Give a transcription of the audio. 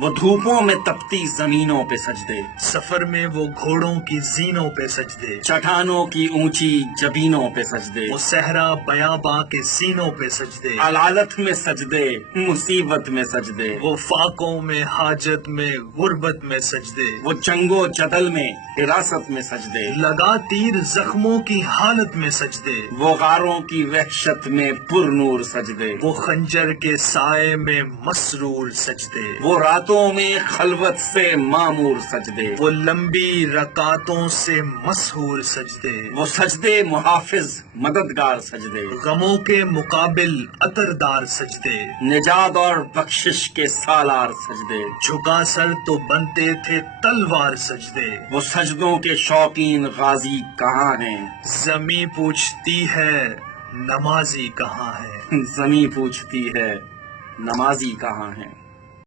वो धूपों में तपती जमीनों पे सजदे, सफर में वो घोड़ों की जीनों पे सजदे, चट्टानों की ऊंची जबीनों पे सजदे, वो सहरा बयाबा के सीनों पे सजदे, अलालत में सजदे, मुसीबत में सजदे, वो फाकों में हाजत में गुर्बत में सजदे, वो चंगो जदल में हिरासत में सजदे, लगा तीर जख्मों की हालत में सजदे, वो गारों की वहशत में पुरनूर सजदे, वो खंजर के साए में मसरूर सजदे, वो रातों में खलवत से मामूर सजदे, वो लंबी रकातों से मशहूर सजदे, वो सजदे मुहाफिज मददगार सजदे, गमों के मुकाबिल अतरदार सजदे, निजात और बख्शिश के सालार सजदे, झुका सर तो बनते थे तलवार सजदे, वो सजदों के शौकीन गाजी कहाँ हैं? जमी पूछती है नमाजी कहाँ है। जमी पूछती है नमाजी कहाँ है।